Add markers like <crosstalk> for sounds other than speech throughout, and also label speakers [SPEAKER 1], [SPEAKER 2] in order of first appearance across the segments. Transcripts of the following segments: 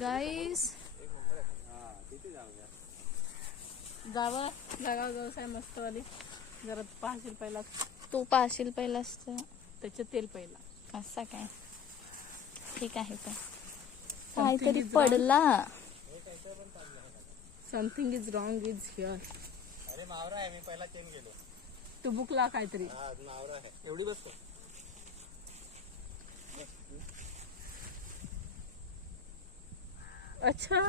[SPEAKER 1] गाईस
[SPEAKER 2] जावं जागा व्यवसाय मस्तवाली. जरा पाहशील पहिला.
[SPEAKER 1] तू पाहशील पहिलाच तर.
[SPEAKER 2] त्याचे तेल पहिला.
[SPEAKER 1] असा काय? ठीक आहे पण काहीतरी. पडला.
[SPEAKER 2] Something is wrong is here
[SPEAKER 3] अरे मावरा आहे मी पहिला चेन गेलो.
[SPEAKER 2] तू बुकला काहीतरी.
[SPEAKER 3] हा मावरा आहे.
[SPEAKER 4] एवढी बसतो
[SPEAKER 2] अच्छा.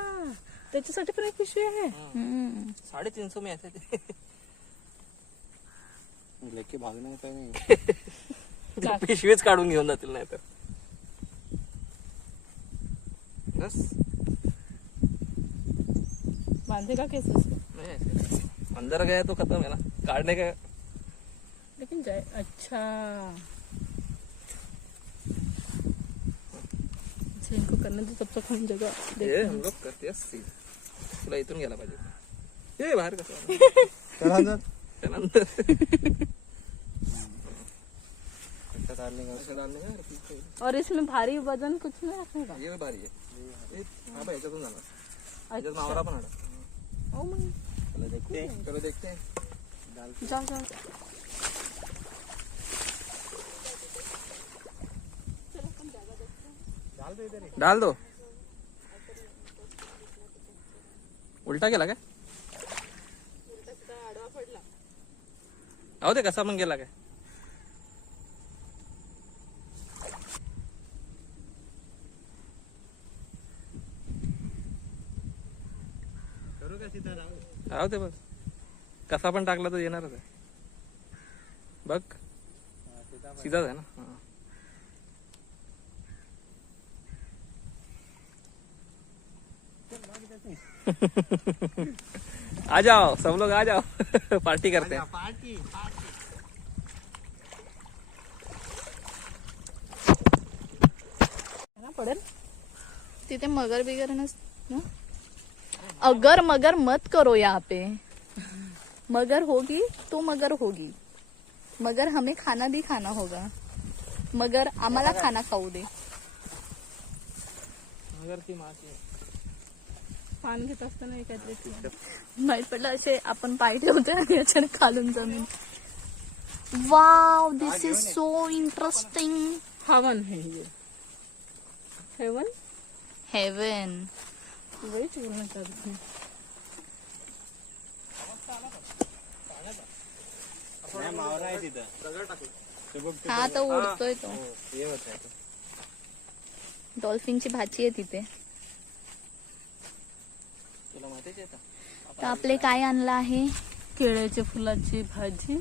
[SPEAKER 2] त्याच्यासाठी पण एक पिशवी आहे.
[SPEAKER 1] हम्म.
[SPEAKER 4] साडेतीनशे में ऐसे थे
[SPEAKER 3] लेके मी <laughs>
[SPEAKER 4] ते पिशवीच काढून घेऊन जातील नाही तर. बस.
[SPEAKER 2] बांधे का केस
[SPEAKER 4] नहीं ऐसे अंदर गया तो खत्म है ना? काटने का
[SPEAKER 2] लेकिन जाए अच्छा. अच्छा, इनको करने दो तब तक हम जगह
[SPEAKER 4] ये हम लोग करते असतील तुला इथून गेला पाहिजे ये बाहेर कसं
[SPEAKER 3] चल अंदर
[SPEAKER 4] त्यानंतर
[SPEAKER 3] अच्छा का?
[SPEAKER 2] और इसमें भारी वज़न कुछ नहीं रखेगा?
[SPEAKER 4] ये आहे ये हा बघ याच्यातून जाणार याच्यात
[SPEAKER 2] अच्छा।
[SPEAKER 4] मावरा पण
[SPEAKER 2] ओ मग
[SPEAKER 3] चलो देखते हैं।
[SPEAKER 4] चलो देखते हैं।
[SPEAKER 3] डाल
[SPEAKER 2] जाओ जाओ।
[SPEAKER 3] डाल दो
[SPEAKER 4] दो। उलटा गेला काय? अहो कसा पण गेला काय?
[SPEAKER 3] राहू
[SPEAKER 4] बघ. कसा पण टाकला तर येणारच आहे. बघ.
[SPEAKER 3] सीधा
[SPEAKER 4] सीधाच आहे ना? आ जाओ सब लोग आ जाओ। पार्टी करते हैं।
[SPEAKER 3] Party party.
[SPEAKER 2] पडेल?
[SPEAKER 1] तिथे मगर बिगर नस ना? अगर मगर मत करो यहाँ पे। मगर होगी तो मगर होगी। मगर हमें खाना भी खाना होगा। मगर आम्हाला खाना खाऊ दे।
[SPEAKER 4] मगर ती माशी
[SPEAKER 2] पान घेत असताना काहीतरी
[SPEAKER 1] माहीत पडलं असे आपण पाय ठेवतोय आणि याच्याने खालून जमीन wow this is so interesting
[SPEAKER 2] हवन है ये. हेवन
[SPEAKER 1] हेवन
[SPEAKER 2] वही बोलना चाहती
[SPEAKER 1] हा। तो उडतोय तो.
[SPEAKER 3] हो, हे होत
[SPEAKER 1] डॉल्फिनची भाजी आहे तिथे
[SPEAKER 4] तुला माहितीच आहे का
[SPEAKER 1] तर आपले काय आणलं आहे?
[SPEAKER 2] केळ्याच्या फुलाची भाजी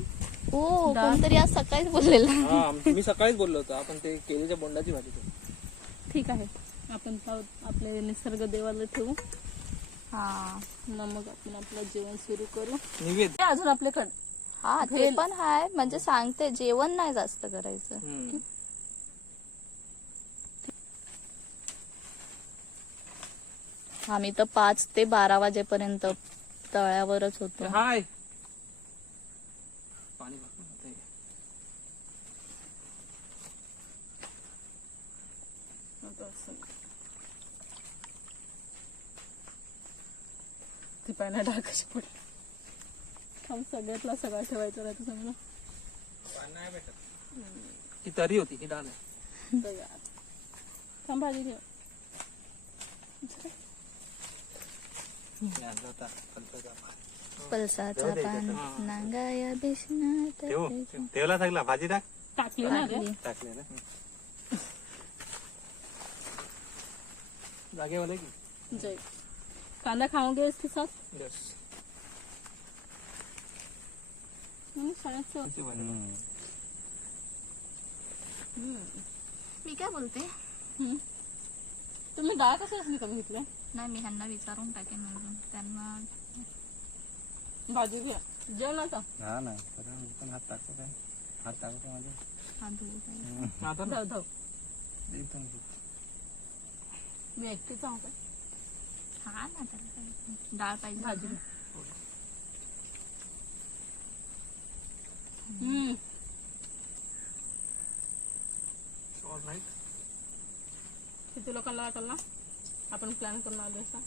[SPEAKER 1] हो कोणतरी आज सकाळीच बोललेला.
[SPEAKER 4] हा आम- मी सकाळीच बोललो होतो. आपण ते केळीच्या बोंडाची भाजी करू.
[SPEAKER 2] ठीक आहे. आपण पाव- आपले निसर्ग देवाला ठेवू.
[SPEAKER 1] हा.
[SPEAKER 2] मग मग आपण आपलं जेवण सुरू करू.
[SPEAKER 4] निवेद.
[SPEAKER 2] अजून आपल्याकडे.
[SPEAKER 1] हा ते
[SPEAKER 2] भेल.
[SPEAKER 1] पण हाय. म्हणजे सांगते जेवण नाही जास्त करायचं.
[SPEAKER 4] हम्म.
[SPEAKER 1] आम्ही तर पाच ते बारा वाजेपर्यंत तळ्यावरच होतो.
[SPEAKER 4] हाय.
[SPEAKER 2] ती पाण्यात डाळ कशी पडली. थांब सगळ्यातला सगळा ठेवायचा राहतो समजा.
[SPEAKER 4] ही तरी होती ही डाल.
[SPEAKER 2] थांब भाजी ठेव
[SPEAKER 3] आणला होता फलफलचा पान.
[SPEAKER 1] पलसाचा पान नांगाया बेसनात
[SPEAKER 3] ठेवू ठेवला सगळा भाजी टाक.
[SPEAKER 2] टाकली ना रे.
[SPEAKER 1] टाकली.
[SPEAKER 3] टाकले ना.
[SPEAKER 4] जागेवाले की?
[SPEAKER 2] जय कांदा खाओगे इसके साथ
[SPEAKER 4] यस
[SPEAKER 2] हम्म.
[SPEAKER 1] मी काय बोलते?
[SPEAKER 2] हम्म. तुम्ही डाळ कशासाठी कमी घेतली?
[SPEAKER 1] नाही मी ह्यांना विचारून टाकेन अजून. त्यांना
[SPEAKER 2] भाजी घ्या जेवणाचा
[SPEAKER 3] हा ना तर मी पण हात टाकतो काय? हात टाकतो माझे.
[SPEAKER 1] हात धुवू काय.
[SPEAKER 4] आता
[SPEAKER 2] धाव धाव. मी एकटीच आहो का
[SPEAKER 1] हा ना त्याला काय. डाळ पाहिजे
[SPEAKER 2] भाजी घ्या हम्म.
[SPEAKER 4] ऑल राईट
[SPEAKER 2] किती लोकांना वाटल? ना आपण प्लॅन करून आलो असा.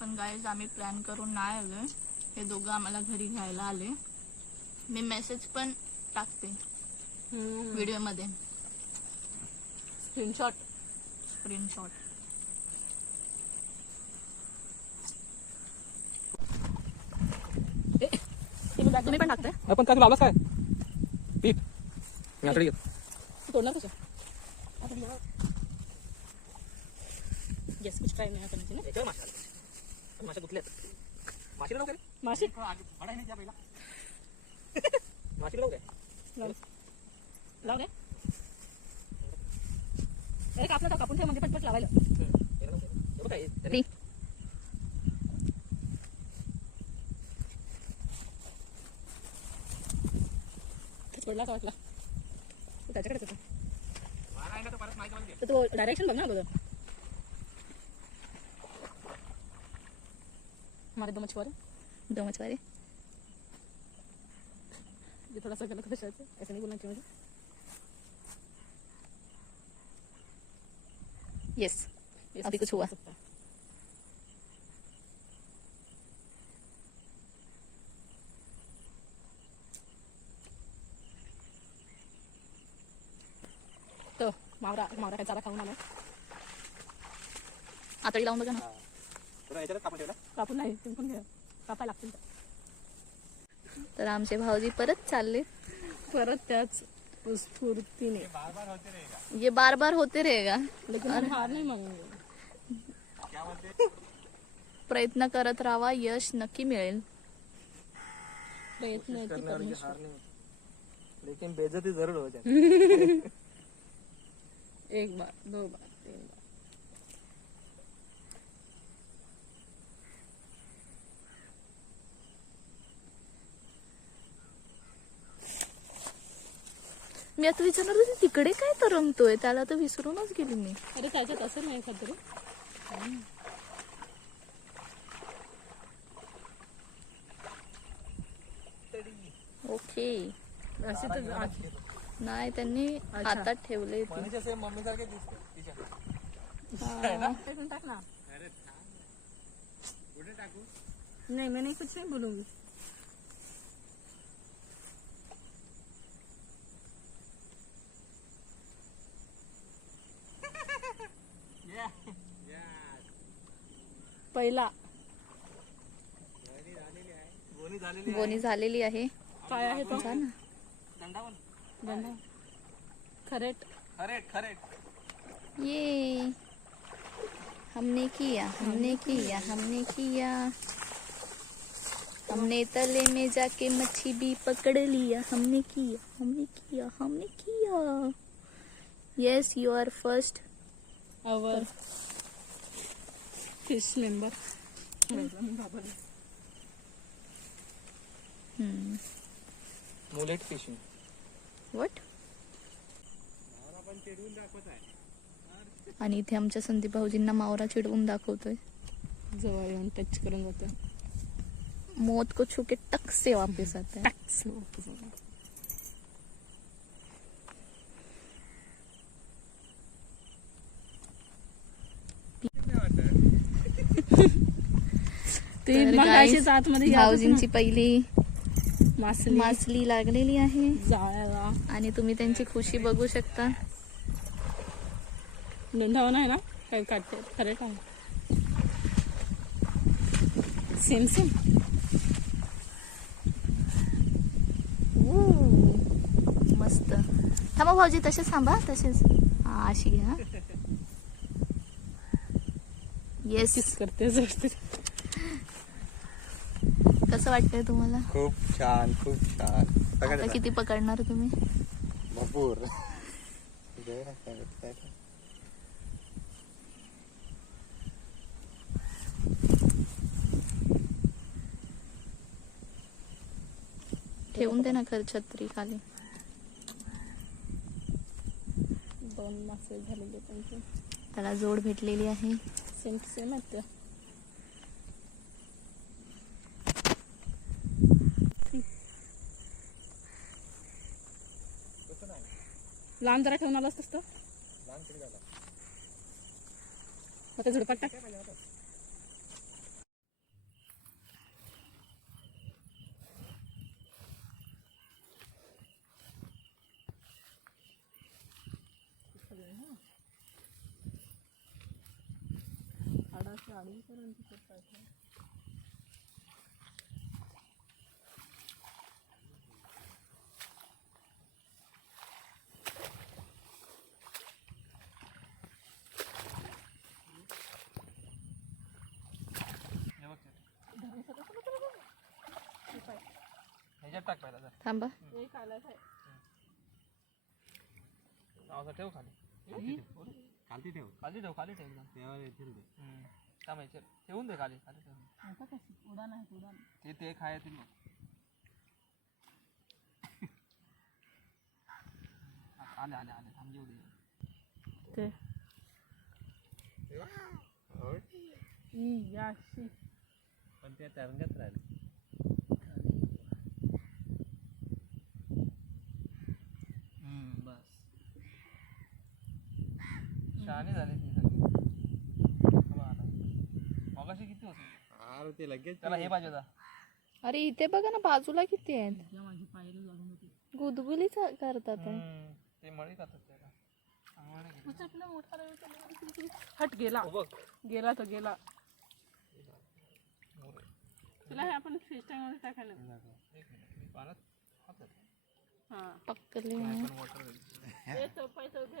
[SPEAKER 1] पण गाईज आम्ही प्लॅन करून नाही आलोय. हे दोघं आम्हाला घरी घ्यायला आले. मी मेसेज पण टाकते व्हिडिओमध्ये
[SPEAKER 2] स्क्रीनशॉट
[SPEAKER 1] स्क्रीनशॉट तुम्ही पण टाकताय?
[SPEAKER 4] आपण काय लावलास काय? पीठ
[SPEAKER 2] तोडणार कसं? येस कुछ ट्राय नाही ना
[SPEAKER 4] माशा माशा दुखल्यात माशी लावू काय
[SPEAKER 2] माशी
[SPEAKER 4] माशी लावू काय
[SPEAKER 2] लाव लाव रे। अरे कापलं का कापून ठेव म्हणजे पटपट लावायला
[SPEAKER 4] हे लावू काय? हे काय.
[SPEAKER 2] पडला का वाटला? तो त्याच्याकडेच होता. तर तो डायरेक्शन बघ ना अगोदर. हमारे दो मछुआरे
[SPEAKER 1] दो मछुआरे
[SPEAKER 2] ये थोड़ा सा गलत हो शायद से। ऐसे नहीं बोलना चाहिए मुझे
[SPEAKER 1] येस अभी कुछ हुआ।
[SPEAKER 2] सकता। तो मावरा मावरा काय चारा खाऊन आला
[SPEAKER 1] आतडी लावून बघा ना.
[SPEAKER 3] कापून ठेवला?
[SPEAKER 2] कापून नाही घ्या कापाय लागतील.
[SPEAKER 1] तर आमचे भाऊजी परत चालले.
[SPEAKER 2] परत त्याच स्फूर्तीने
[SPEAKER 1] ये बार बार होते रहेगा
[SPEAKER 2] लेकिन हम हार नहीं मानेंगे
[SPEAKER 1] प्रयत्न करत राहा यश नक्की मिळेल.
[SPEAKER 2] प्रयत्न आहे ती
[SPEAKER 4] करने वाले की
[SPEAKER 2] परमेश्वर.
[SPEAKER 4] हार नहीं. लेकिन बेइज्जती जरूर हो जाए <laughs>
[SPEAKER 2] एक बार दो बार.
[SPEAKER 1] मी आता विचारणार होती तिकडे काय तरंगतोय? त्याला तर विसरूनच गेली मी.
[SPEAKER 2] अरे त्याच्यात असेल नाही एखाद
[SPEAKER 1] ओके.
[SPEAKER 2] अशी तर
[SPEAKER 1] नाही त्यांनी हातात ठेवले ते.
[SPEAKER 4] मनीषा सेम मम्मी सारखे दिसते. तिच्या.
[SPEAKER 2] एक <laughs> मिनट टाक ना. नहीं मैं नहीं कुछ नहीं बोलूंगी पहिला.
[SPEAKER 4] गोणी झालेली
[SPEAKER 1] आहे.
[SPEAKER 2] काय आहे तो?
[SPEAKER 1] जा ना
[SPEAKER 4] दंडावन
[SPEAKER 2] खरेट.
[SPEAKER 4] खरेट खरेट.
[SPEAKER 1] ये. हमने किया हमने किया हमने किया. हमने तले में जाके मच्छी भी पकड़ लिया. हमने किया हमने किया हमने KIA. Yes you are first
[SPEAKER 2] our fish member.
[SPEAKER 4] Mullet fishing
[SPEAKER 1] वट आणि इथे आमच्या संदीप भाऊजींना मावरा चिडवून दाखवतोय.
[SPEAKER 2] जवळ येऊन टच करून जातो
[SPEAKER 1] मौत को छू के टक से वापस आता है.
[SPEAKER 2] टॅक्स ती
[SPEAKER 1] तर guys,
[SPEAKER 2] आतमध्ये
[SPEAKER 1] भाऊजींची पहिली.
[SPEAKER 2] मासली.
[SPEAKER 1] मासली लागलेली आहे.
[SPEAKER 2] जाळ्याला.
[SPEAKER 1] आणि तुम्ही त्यांची खुशी बघू शकता.
[SPEAKER 2] नोंदावं आहे ना? काय काढते? खरे का? सेम सेम
[SPEAKER 1] मस्त. थांबा भाऊजी तसेच थांबा. तसेच. हा अशी घ्या येस
[SPEAKER 2] करते जडते
[SPEAKER 1] कसं वाटतंय तुम्हाला?
[SPEAKER 3] खूप छान खूप छान.
[SPEAKER 1] आता किती पकडणार तुम्ही?
[SPEAKER 3] भरपूर?
[SPEAKER 1] ठेवून दे ना खर छत्री खाली.
[SPEAKER 2] दोन मासे झालेले त्यांचे
[SPEAKER 1] त्याला जोड भेटलेली आहे.
[SPEAKER 2] सेम सेम आहेत लहान जरा ठेवून आलास तसं आता झुडपात टाक. आडाची आडवी
[SPEAKER 4] ह्याच्यात टाक पहिला जर
[SPEAKER 1] थांबा.
[SPEAKER 2] हे
[SPEAKER 4] नावाचा ठेव खाली.
[SPEAKER 3] खालती ठेव.
[SPEAKER 4] खाली ठेव खाली ठेव एकदम.
[SPEAKER 3] तेव्हा येतील ते.
[SPEAKER 4] हम्म. थांब ह्याच्यात ठेवून दे खाली खाली ठेवून
[SPEAKER 2] कशी उडान आहे उडान
[SPEAKER 4] ते ते खायतील <laughs> आले आले आले. थांब येऊ दे.
[SPEAKER 1] ते.
[SPEAKER 3] पण ते तरंगत राहिले.
[SPEAKER 4] शहाणी झाली ती सगळी. मगाशी किती होती?
[SPEAKER 3] अरे ते लगेच
[SPEAKER 4] त्याला हे पाहिजे होता
[SPEAKER 1] अरे इथे बघा ना बाजूला किती आहेत?
[SPEAKER 2] या माझी पायला लागून होती.
[SPEAKER 1] गुदगुली करतात आहे.
[SPEAKER 4] हम्म. ते मळी खातात त्याला.
[SPEAKER 2] हट गेला.
[SPEAKER 4] हो बघ.
[SPEAKER 2] गेला तो गेला. तिला हे आपण फिशमध्ये टाकायला
[SPEAKER 4] एक मिनिट मी पाण्यात.
[SPEAKER 2] हा.
[SPEAKER 1] पकडले
[SPEAKER 4] आहे.
[SPEAKER 2] ते तो पैसे उभे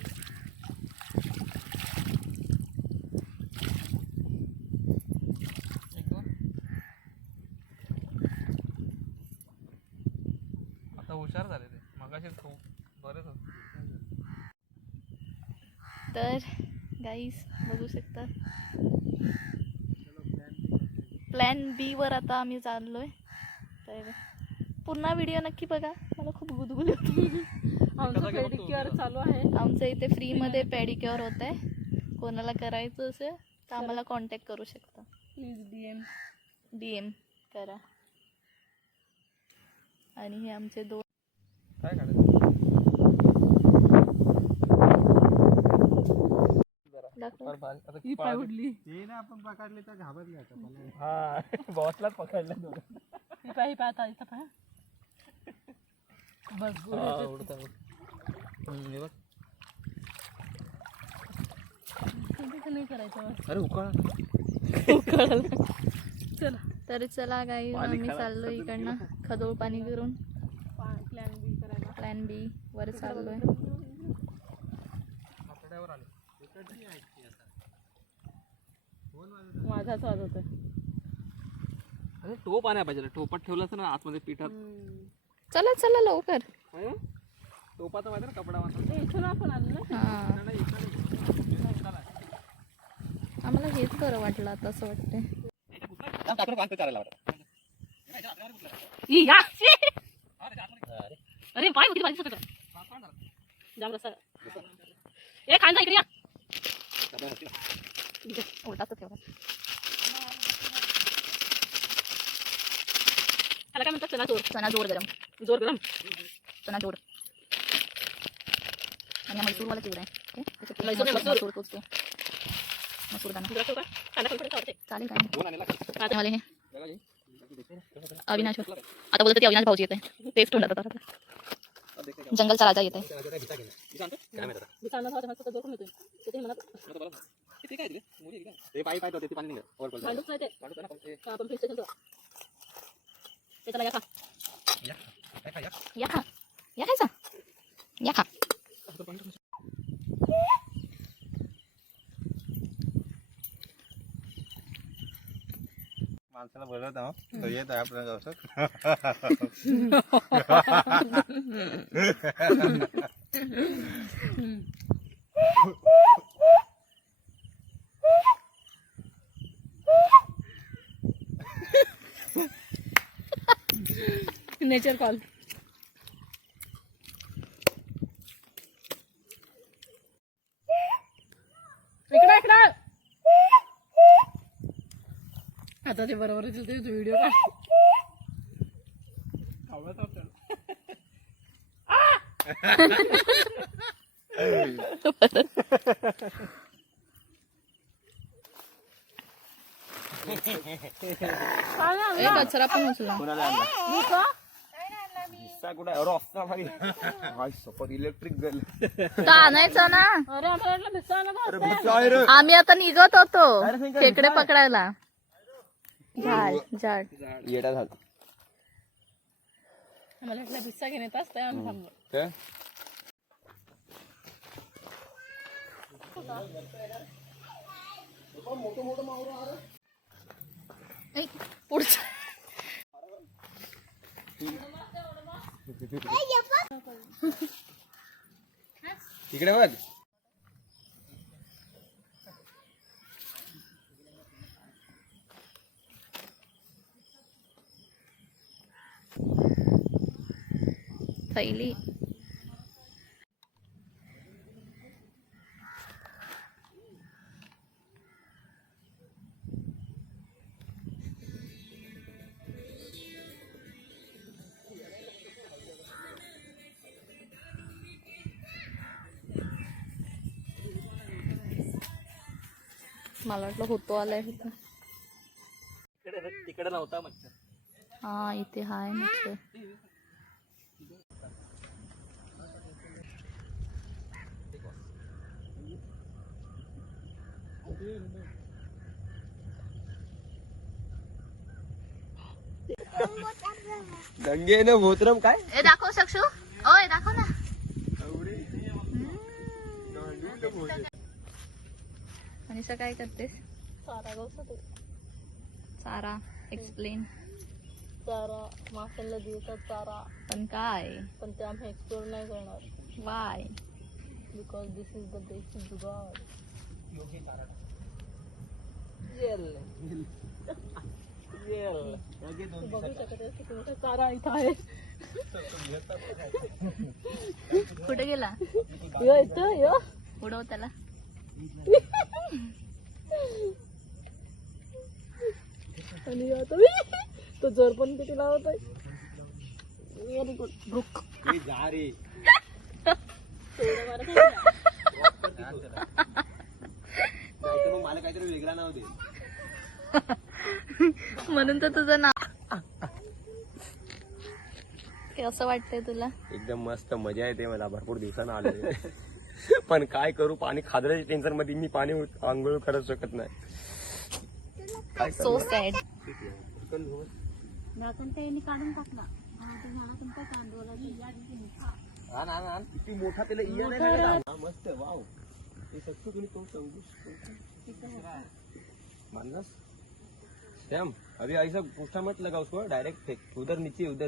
[SPEAKER 1] गाईस बघू शकता. प्लॅन बी वर आता आम्ही चाललोय. तर पुन्हा व्हिडिओ नक्की बघा. मला खूप गुदगुली होती.
[SPEAKER 2] आमचं पेडिक्युअर चालू आहे.
[SPEAKER 1] आमचं इथे फ्रीमध्ये पेडिक्युअर होत आहे कोणाला करायचं असेल तर आम्हाला कॉन्टॅक्ट करू शकता.
[SPEAKER 2] Please D M
[SPEAKER 1] D M करा. आणि हे आमचे दोन
[SPEAKER 4] काय काढायचं
[SPEAKER 1] दाखव
[SPEAKER 4] फार भारी. आता
[SPEAKER 2] ही पाय
[SPEAKER 4] पळाली.
[SPEAKER 2] उडली.
[SPEAKER 3] ते ना आपण पकडले तर घाबरले आता मला
[SPEAKER 4] हा बॉसलाच पकडलं दोघं.
[SPEAKER 2] ही पाय ही पाय आता इथं पाय. बस गुड
[SPEAKER 4] हा,
[SPEAKER 2] येते.
[SPEAKER 4] उडतं, उडतं. हम्म, हे बघ.
[SPEAKER 2] तिथे नाही करायचं बस.
[SPEAKER 4] अरे उकाळ.
[SPEAKER 2] चला.
[SPEAKER 1] तर चला गाई आम्ही चाललोय इकडनं खदोळ पाणी करून
[SPEAKER 2] प्लॅन बी करायला.
[SPEAKER 1] प्लॅन बी वर चाललोय.
[SPEAKER 2] माझाच वाज होतोय
[SPEAKER 4] अरे टोप आणायला पाहिजे. टोपात ठेवलं असतं ना आतमध्ये पिठात.
[SPEAKER 1] चला चला लवकर?
[SPEAKER 4] टोपाचं माहिती ना कपडा
[SPEAKER 2] ते इथून आपण आलो ना?
[SPEAKER 1] हा आम्हाला हेच बरं वाटलं आता असं वाटतंय.
[SPEAKER 2] ई, या! अरे पाय होती माझी सगळं जाम रस्ता ए खांदा इकडे या.
[SPEAKER 1] उलटाच ठेवा
[SPEAKER 2] त्याला काय म्हणतात चला जोर
[SPEAKER 1] चना जोर गरम
[SPEAKER 2] जोर गरम
[SPEAKER 1] चना जोर आणि हा मैसूरवाला चिवडा आहे ओके? त्याच्यात
[SPEAKER 2] मैसूर नाही,
[SPEAKER 1] मसूर
[SPEAKER 2] मसूर.
[SPEAKER 1] मसूर तोच ते मसूर दाणा
[SPEAKER 2] जरा ठेवू का कांदा पण पडतो आवडते
[SPEAKER 1] चालेल काय नाही.
[SPEAKER 2] आता
[SPEAKER 1] वाले हे अविनाश होते. आता बोलतो ते अविनाश भाऊजी येत आहे तेच तोंडात आता आता. जंगलचा राजा येत आहे
[SPEAKER 2] बिचारला भाव मस्त जोर पण येतोय ते म्हणत
[SPEAKER 3] ते पायी पाहिजे ते पाणी निघत overflow झालं.
[SPEAKER 2] भांडूच नाही ते हा, आपण police station चं. ते चला या खा
[SPEAKER 1] या खा या खायचा या खा
[SPEAKER 3] माणसाला बोलवत आहो तो येत आहे आपल्या गावसात
[SPEAKER 2] सिग्नेचर कॉल इकडे इकडे. आता ते बरोबर ते
[SPEAKER 1] व्हिडिओ कचरा पण उचला.
[SPEAKER 3] कुठे अरे असता भारी इलेक्ट्रिक गल
[SPEAKER 1] तर आणायचं ना?
[SPEAKER 2] अरे आम्हाला वाटलं
[SPEAKER 3] आहे रे
[SPEAKER 1] आम्ही आता निघत होतो
[SPEAKER 3] अरे
[SPEAKER 1] खेकडे पकडायला. झाड झाड.
[SPEAKER 3] येडा झाला
[SPEAKER 2] आम्हाला वाटलं भिस्सा घेऊन येत असते आम्ही थांबलो.
[SPEAKER 3] काय
[SPEAKER 1] ऐ, पुढचं.
[SPEAKER 3] तिकडे बघ.
[SPEAKER 1] थैली. मला वाटलं होतो आलाय होता
[SPEAKER 4] तिकडे नव्हता मच्छर.
[SPEAKER 1] हा इथे हाय मच्छर.
[SPEAKER 3] गंगे न भोत्रम काय?
[SPEAKER 1] ए दाखव सक्षू. ओय दाखव ना. अनिशा काय करतेस?
[SPEAKER 2] चारा
[SPEAKER 1] सारा एक्सप्लेन
[SPEAKER 2] चारा माशांना दिवसात चारा
[SPEAKER 1] पण काय?
[SPEAKER 2] पण ते आम्ही एक्सप्लोर नाही करणार.
[SPEAKER 1] Why
[SPEAKER 2] because this is the basic जुगाड. बघू शकत चारा इथं आहे.
[SPEAKER 1] कुठे गेला?
[SPEAKER 2] यो इथं यो.
[SPEAKER 1] उडव त्याला.
[SPEAKER 2] आणि आता तो जोर पण किती लावत आहे. व्हेरी गुड रुक
[SPEAKER 3] जा रे.
[SPEAKER 2] तेवढं मारत आहे का?
[SPEAKER 3] नाहीतर मग मला काहीतरी वेगळा नाव दे.
[SPEAKER 1] म्हणून तर तुझं नाव ते असं वाटतंय तुला?
[SPEAKER 3] एकदम मस्त मजा येते मला. भरपूर दिवसानं आले <laughs> पण काय करू पाणी खादऱ्याच्या टेन्शनमध्ये मी पाणी आंघोळ करत शकत नाही.
[SPEAKER 1] सो सॅड
[SPEAKER 2] काढून टाकला.
[SPEAKER 3] किती मोठा त्याला. हा, मस्त वाव. तुम्ही तो समजू मानस सैम अभी ऐसा पूछा मत लगा उसको डायरेक्ट फेंक. उधर नीचे उधर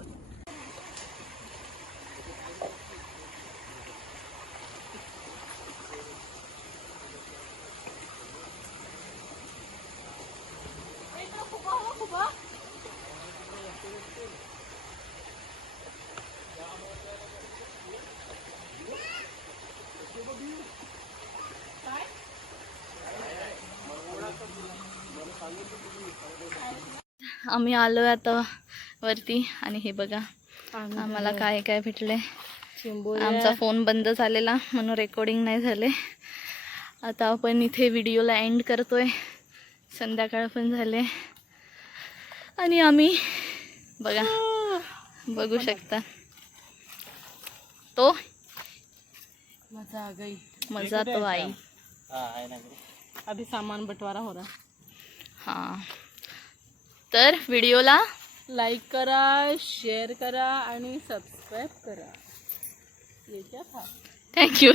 [SPEAKER 1] आम्ही आलोय आता वरती. आणि हे बघा आम्हाला काय काय भेटले आमचा फोन बंद झालेला म्हणून रेकॉर्डिंग नाही झाले. आता आपण इथे व्हिडिओला एंड करतोय. संध्याकाळ पण झाले. आणि आम्ही बघा बघू शकता. तो?
[SPEAKER 2] मजा आ गई
[SPEAKER 1] मजा तो आई.
[SPEAKER 2] अभी सामान बंटवारा हो रहा.
[SPEAKER 1] हां. तर व्हिडिओला
[SPEAKER 2] लाईक करा शेअर करा आणि सबस्क्राईब करा. ये क्या था
[SPEAKER 1] थँक्यू